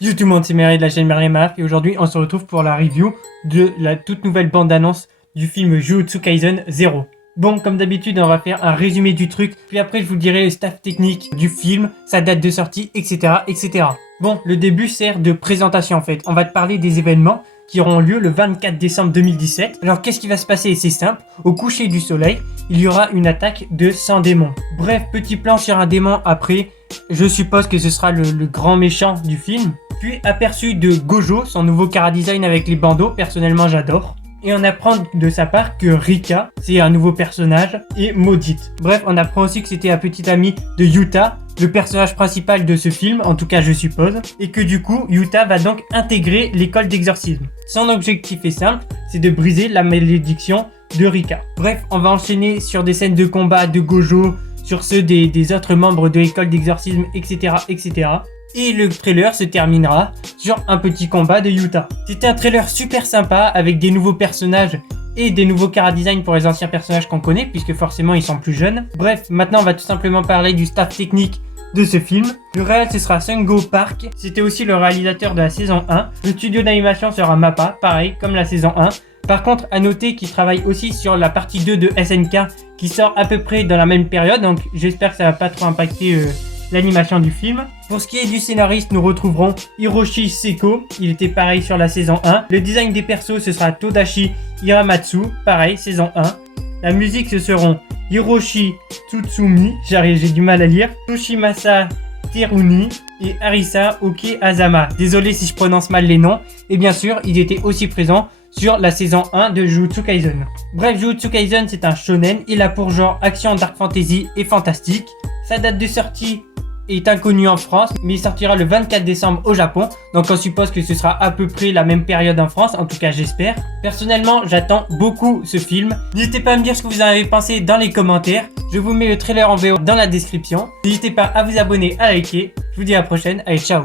Yo tout le monde, c'est Mary de la chaîne Mary et aujourd'hui on se retrouve pour la review de la toute nouvelle bande-annonce du film Jujutsu Kaisen 0. Bon, comme d'habitude, on va faire un résumé du truc, puis après je vous dirai le staff technique du film, sa date de sortie, etc. etc. Bon, le début sert de présentation en fait. On va te parler des événements qui auront lieu le 24 décembre 2017. Alors qu'est-ce qui va se passer? C'est simple, au coucher du soleil, il y aura une attaque de 100 démons. Bref, petit plan sur un démon après, je suppose que ce sera le grand méchant du film. Puis aperçu de Gojo, son nouveau chara-design avec les bandeaux, personnellement j'adore. Et on apprend de sa part que Rika, c'est un nouveau personnage, et maudite. Bref, on apprend aussi que c'était un petit ami de Yuta, le personnage principal de ce film, en tout cas je suppose. Et que du coup, Yuta va donc intégrer l'école d'exorcisme. Son objectif est simple, c'est de briser la malédiction de Rika. Bref, on va enchaîner sur des scènes de combat de Gojo, sur ceux des autres membres de l'école d'exorcisme, etc. etc. Et le trailer se terminera sur un petit combat de Yuta. C'était un trailer super sympa avec des nouveaux personnages et des nouveaux chara-design pour les anciens personnages qu'on connaît puisque forcément ils sont plus jeunes. Bref, maintenant on va tout simplement parler du staff technique de ce film. Le réal ce sera Sungo Park, c'était aussi le réalisateur de la saison 1. Le studio d'animation sera Mappa, pareil comme la saison 1. Par contre, à noter qu'il travaille aussi sur la partie 2 de SNK qui sort à peu près dans la même période, donc j'espère que ça va pas trop impacter l'animation du film. Pour ce qui est du scénariste, nous retrouverons Hiroshi Seko, il était pareil sur la saison 1. Le design des persos, ce sera Todashi Hiramatsu, pareil, saison 1. La musique, ce seront Hiroshi Tsutsumi, j'ai du mal à lire, Toshimasa Teruni et Arisa Okeazama. Désolé si je prononce mal les noms. Et bien sûr, il était aussi présent sur la saison 1 de Jujutsu Kaisen. Bref, Jujutsu Kaisen, c'est un shonen, il a pour genre action, dark fantasy et fantastique. Sa date de sortie est inconnu en France, mais il sortira le 24 décembre au Japon, donc on suppose que ce sera à peu près la même période en France, en tout cas j'espère. Personnellement, j'attends beaucoup ce film. N'hésitez pas à me dire ce que vous en avez pensé dans les commentaires. Je vous mets le trailer en VO dans la description. N'hésitez pas à vous abonner, à liker. Je vous dis à la prochaine, allez ciao.